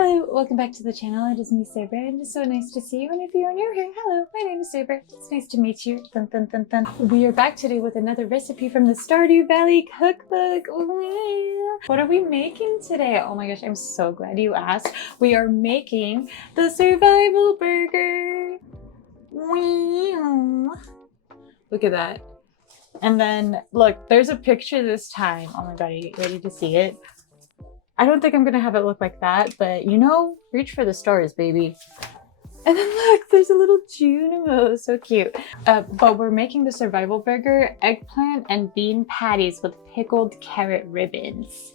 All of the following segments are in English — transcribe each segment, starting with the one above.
Hello, welcome back to the channel. It is me, Searbear, and it's so nice to see you. And if you are new here, hello, my name is Searbear. It's nice to meet you. Dun, dun, dun, dun. We are back today with another recipe from the Stardew Valley Cookbook. Oh, yeah. What are we making today? Oh my gosh, I'm so glad you asked. We are making the survival burger. Wow. Look at that. And then, look, there's a picture this time. Oh my god, are you ready to see it? I don't think I'm gonna have it look like that, but you know, reach for the stars, baby. And then look, there's a little Junimo, so cute. But we're making the survival burger, eggplant and bean patties with pickled carrot ribbons.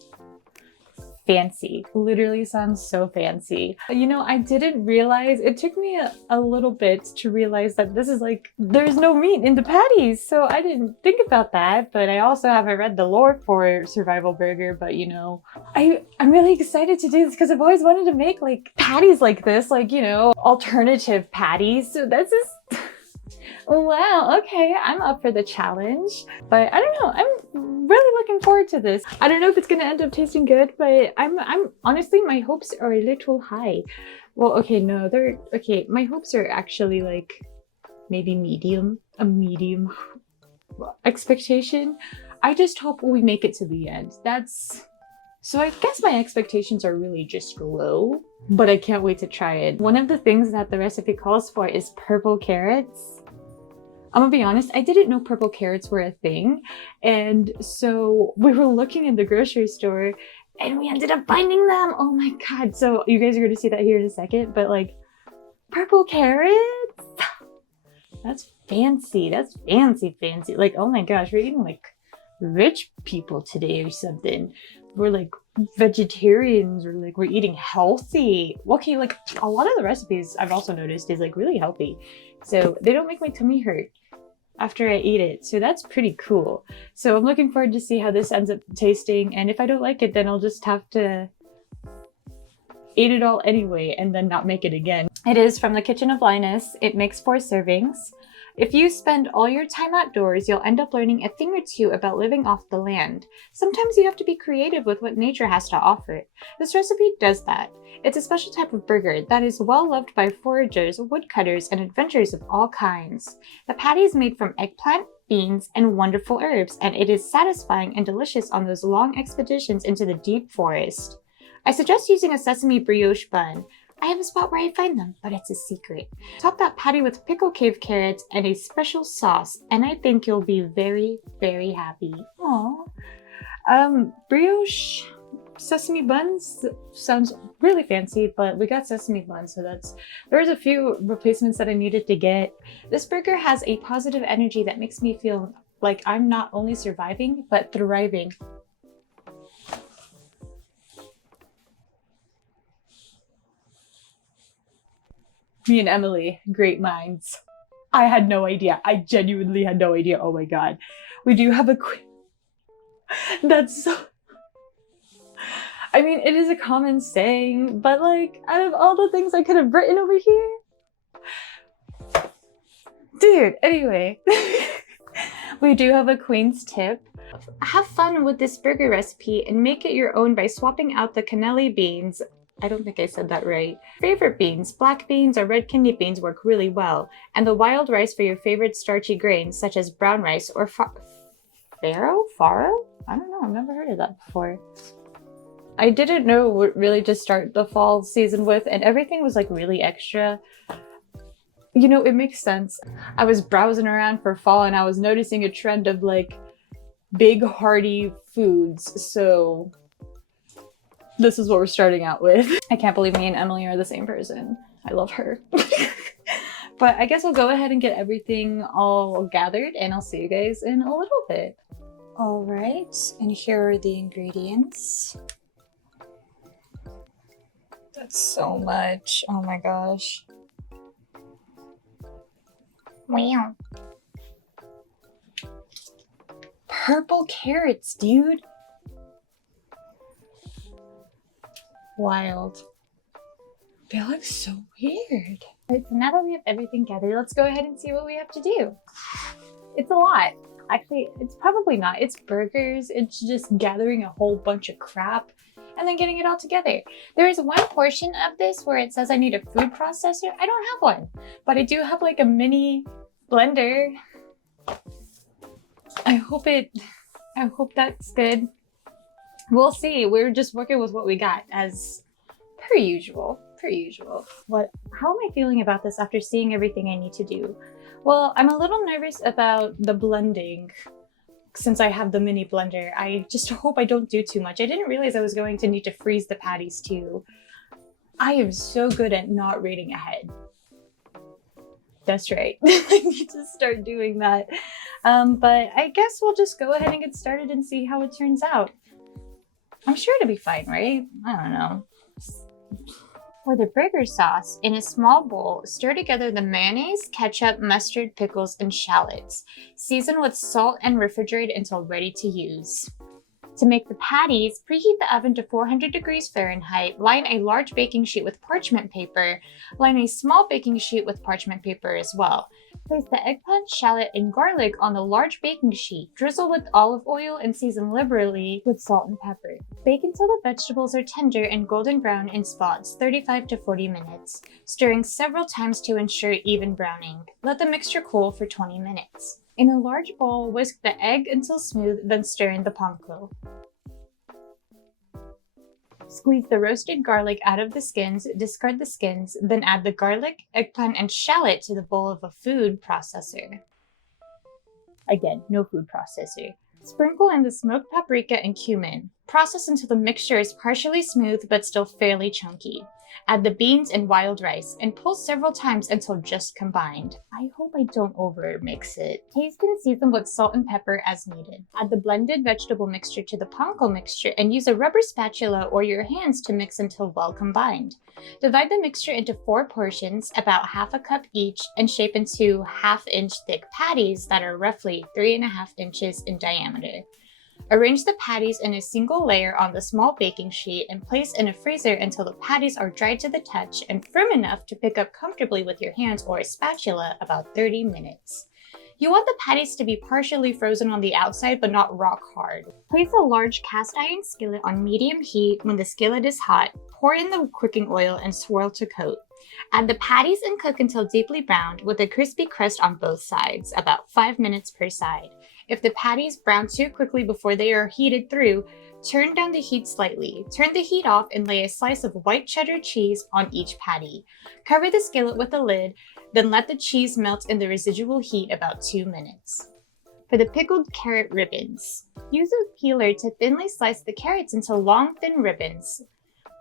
Fancy. Literally sounds so fancy. You know, I didn't realize, it took me a little bit to realize that this is like, there's no meat in the patties, so I didn't think about that, but I also haven't read the lore for survival burger, but you know, I'm really excited to do this because I've always wanted to make like patties like this, like, you know, alternative patties, so that's just... Wow, okay, I'm up for the challenge, but I don't know, I'm really looking forward to this. I don't know if it's gonna end up tasting good, but I'm honestly, my hopes are a little high. Well, okay, no, okay, my hopes are actually like maybe a medium expectation. I just hope we make it to the end. So I guess my expectations are really just low, but I can't wait to try it. One of the things that the recipe calls for is purple carrots. I'm gonna be honest, I didn't know purple carrots were a thing. And so we were looking in the grocery store and we ended up finding them. Oh my god. So you guys are gonna see that here in a second, but like purple carrots? That's fancy. That's fancy. Like, oh my gosh, we're eating like rich people today or something. We're like vegetarians, or like we're eating healthy. Okay, like a lot of the recipes I've also noticed is like really healthy. So they don't make my tummy hurt after I eat it. So that's pretty cool. So I'm looking forward to see how this ends up tasting. And if I don't like it, then I'll just have to eat it all anyway and then not make it again. It is from the Kitchen of Linus. It makes 4 servings. If you spend all your time outdoors, you'll end up learning a thing or two about living off the land. Sometimes you have to be creative with what nature has to offer. This recipe does that. It's a special type of burger that is well loved by foragers, woodcutters, and adventurers of all kinds. The patty is made from eggplant, beans, and wonderful herbs, and it is satisfying and delicious on those long expeditions into the deep forest. I suggest using a sesame brioche bun. I have a spot where I find them, but it's a secret. Top that patty with pickled cave carrots and a special sauce, and I think you'll be very, very happy. Aww. Brioche sesame buns sounds really fancy, but we got sesame buns, so there's a few replacements that I needed to get. This burger has a positive energy that makes me feel like I'm not only surviving, but thriving. Me and Emily, great minds. I had no idea. I genuinely had no idea. Oh my god. We do have a that's so... I mean, it is a common saying, but like, out of all the things I could have written over here... Dude, anyway. We do have a queen's tip. Have fun with this burger recipe and make it your own by swapping out the cannelli beans. I don't think I said that right. Favorite beans, black beans or red kidney beans work really well, and the wild rice for your favorite starchy grains such as brown rice or farro? I don't know, I've never heard of that before. I didn't know what really to start the fall season with, and everything was like really extra. You know, it makes sense. I was browsing around for fall and I was noticing a trend of like big hearty foods, so this is what we're starting out with. I can't believe me and Emily are the same person. I love her. But I guess we'll go ahead and get everything all gathered and I'll see you guys in a little bit. All right, and here are the ingredients. That's so much. Oh my gosh. Wow. Purple carrots, dude. Wild. They look so weird. Right, so now that we have everything gathered, let's go ahead and see what we have to do. It's a lot. Actually, it's probably not. It's burgers. It's just gathering a whole bunch of crap. And and then getting it all together. There is one portion of this where it says I need a food processor. I don't have one, but I do have like a mini blender. I hope that's good. We'll see. We're just working with what we got as per usual. How am I feeling about this after seeing everything I need to do? Well, I'm a little nervous about the blending since I have the mini blender. I just hope I don't do too much. I didn't realize I was going to need to freeze the patties too. I am so good at not reading ahead. That's right. I need to start doing that. But I guess we'll just go ahead and get started and see how it turns out. I'm sure it'll be fine, right? I don't know. For the burger sauce, in a small bowl, stir together the mayonnaise, ketchup, mustard, pickles, and shallots. Season with salt and refrigerate until ready to use. To make the patties, preheat the oven to 400 degrees Fahrenheit, line a large baking sheet with parchment paper, line a small baking sheet with parchment paper as well. Place the eggplant, shallot, and garlic on the large baking sheet, drizzle with olive oil, and season liberally with salt and pepper. Bake until the vegetables are tender and golden brown in spots, 35 to 40 minutes, stirring several times to ensure even browning. Let the mixture cool for 20 minutes. In a large bowl, whisk the egg until smooth, then stir in the panko. Squeeze the roasted garlic out of the skins, discard the skins, then add the garlic, eggplant, and shallot to the bowl of a food processor. Again, no food processor. Sprinkle in the smoked paprika and cumin. Process until the mixture is partially smooth but still fairly chunky. Add the beans and wild rice and pull several times until just combined. I hope I don't over mix it. Taste and season with salt and pepper as needed. Add the blended vegetable mixture to the panko mixture and use a rubber spatula or your hands to mix until well combined. Divide the mixture into 4 portions, about half a cup each, and shape into half-inch thick patties that are roughly 3.5 inches in diameter. Arrange the patties in a single layer on the small baking sheet and place in a freezer until the patties are dry to the touch and firm enough to pick up comfortably with your hands or a spatula, about 30 minutes. You want the patties to be partially frozen on the outside but not rock hard. Place a large cast iron skillet on medium heat. When the skillet is hot, pour in the cooking oil and swirl to coat. Add the patties and cook until deeply browned with a crispy crust on both sides, about 5 minutes per side. If the patties brown too quickly before they are heated through, turn down the heat slightly. Turn the heat off and lay a slice of white cheddar cheese on each patty. Cover the skillet with a lid, then let the cheese melt in the residual heat about 2 minutes. For the pickled carrot ribbons, use a peeler to thinly slice the carrots into long, thin ribbons.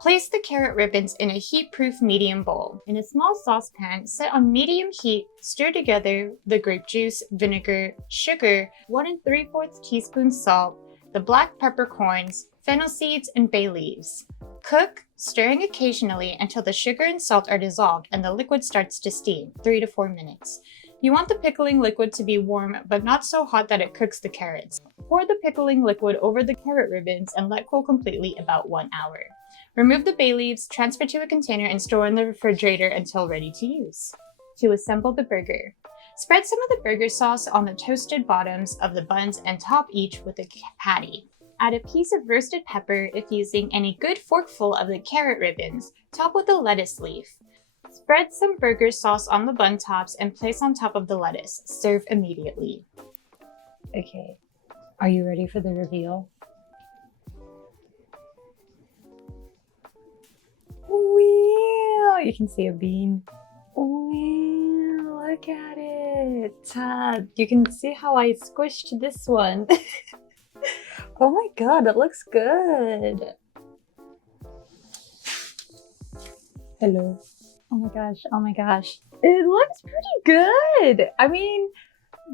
Place the carrot ribbons in a heat-proof medium bowl. In a small saucepan, set on medium heat, stir together the grape juice, vinegar, sugar, 1 3/4 teaspoons salt, the black peppercorns, fennel seeds, and bay leaves. Cook, stirring occasionally until the sugar and salt are dissolved and the liquid starts to steam, 3 to 4 minutes. You want the pickling liquid to be warm, but not so hot that it cooks the carrots. Pour the pickling liquid over the carrot ribbons and let cool completely about 1 hour. Remove the bay leaves, transfer to a container, and store in the refrigerator until ready to use. To assemble the burger, spread some of the burger sauce on the toasted bottoms of the buns and top each with a patty. Add a piece of roasted pepper if using any good forkful of the carrot ribbons, top with a lettuce leaf. Spread some burger sauce on the bun tops and place on top of the lettuce. Serve immediately. Okay, are you ready for the reveal? Wow, you can see a bean. Wow, look at it. You can see how I squished this one. Oh my god, it looks good. Hello. Oh my gosh. It looks pretty good. I mean,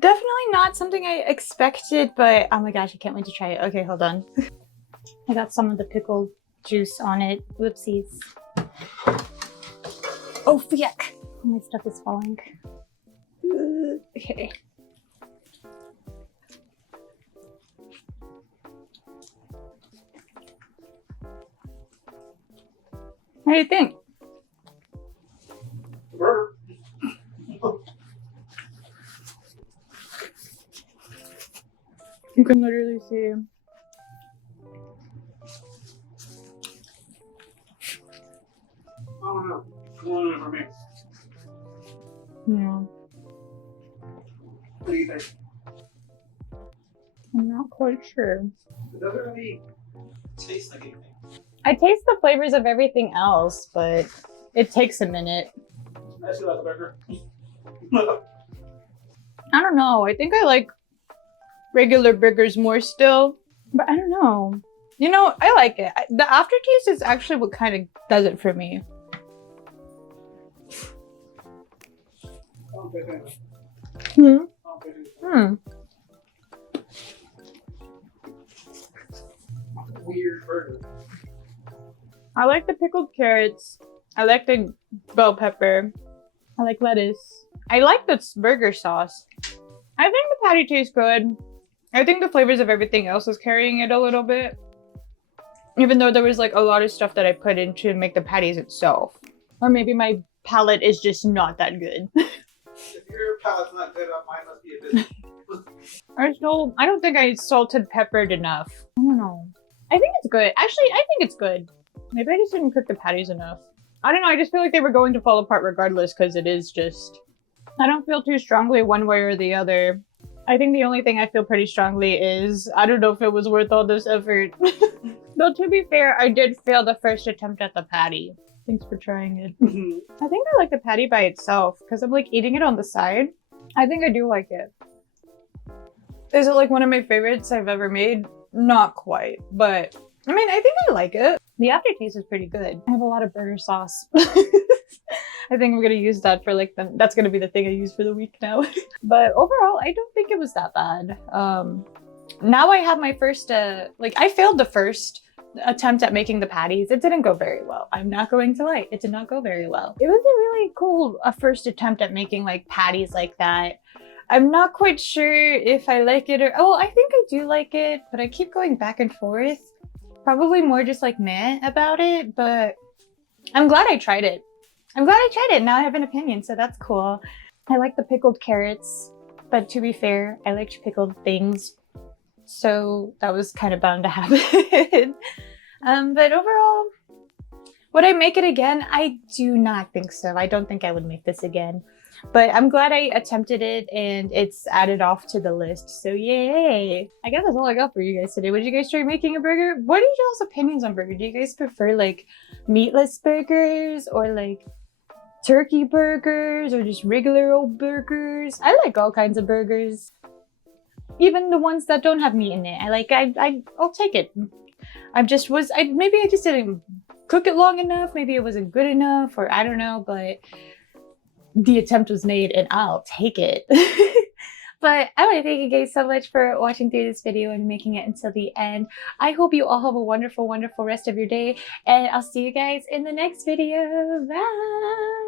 definitely not something I expected, but oh my gosh, I can't wait to try it. Okay, hold on. I got some of the pickled juice on it. Whoopsies. Oh, yuck. Oh, my stuff is falling. Okay. What do you think? You can literally see it for me. Yeah. What do you think? I'm not quite sure. It doesn't really taste like anything. I taste the flavors of everything else, but it takes a minute. I still like a burger. I don't know. I think I like regular burgers more still, but I don't know. You know, I like it. The aftertaste is actually what kind of does it for me. Weird burger. I like the pickled carrots. I like the bell pepper. I like lettuce. I like this burger sauce. I think the patty tastes good. I think the flavors of everything else is carrying it a little bit. Even though there was like a lot of stuff that I put in to make the patties itself. Or maybe my palate is just not that good. If your palate's not good, mine must be a bit. I don't think I salted peppered enough. I don't know. I think it's good. Actually, I think it's good. Maybe I just didn't cook the patties enough. I don't know, I just feel like they were going to fall apart regardless because it is just... I don't feel too strongly one way or the other. I think the only thing I feel pretty strongly is I don't know if it was worth all this effort. Though to be fair, I did fail the first attempt at the patty. Thanks for trying it. I think I like the patty by itself because I'm like eating it on the side. I think I do like it. Is it like one of my favorites I've ever made? Not quite, but I mean, I think I like it. The aftertaste is pretty good. I have a lot of burger sauce. I think I'm gonna use that for like that's gonna be the thing I use for the week now. But overall, I don't think it was that bad. Now I have my first, I failed the first attempt at making the patties. It didn't go very well. I'm not going to lie, it did not go very well. It was a really cool first attempt at making like patties like that. I'm not quite sure if I like it or, oh, I think I do like it, but I keep going back and forth. Probably more just like meh about it, but I'm glad I tried it. I'm glad I tried it. Now I have an opinion, so that's cool. I like the pickled carrots, but to be fair, I liked pickled things. So that was kind of bound to happen. But overall, would I make it again? I do not think so. I don't think I would make this again. But I'm glad I attempted it and it's added off to the list. So yay! I guess that's all I got for you guys today. Would you guys try making a burger? What are y'all's opinions on burger? Do you guys prefer like meatless burgers or like turkey burgers or just regular old burgers? I like all kinds of burgers. Even the ones that don't have meat in it. I'll take it. Maybe I just didn't cook it long enough. Maybe it wasn't good enough or I don't know, but the attempt was made and I'll take it. But I want to thank you guys so much for watching through this video and making it until the end. I hope you all have a wonderful, wonderful rest of your day and I'll see you guys in the next video. Bye!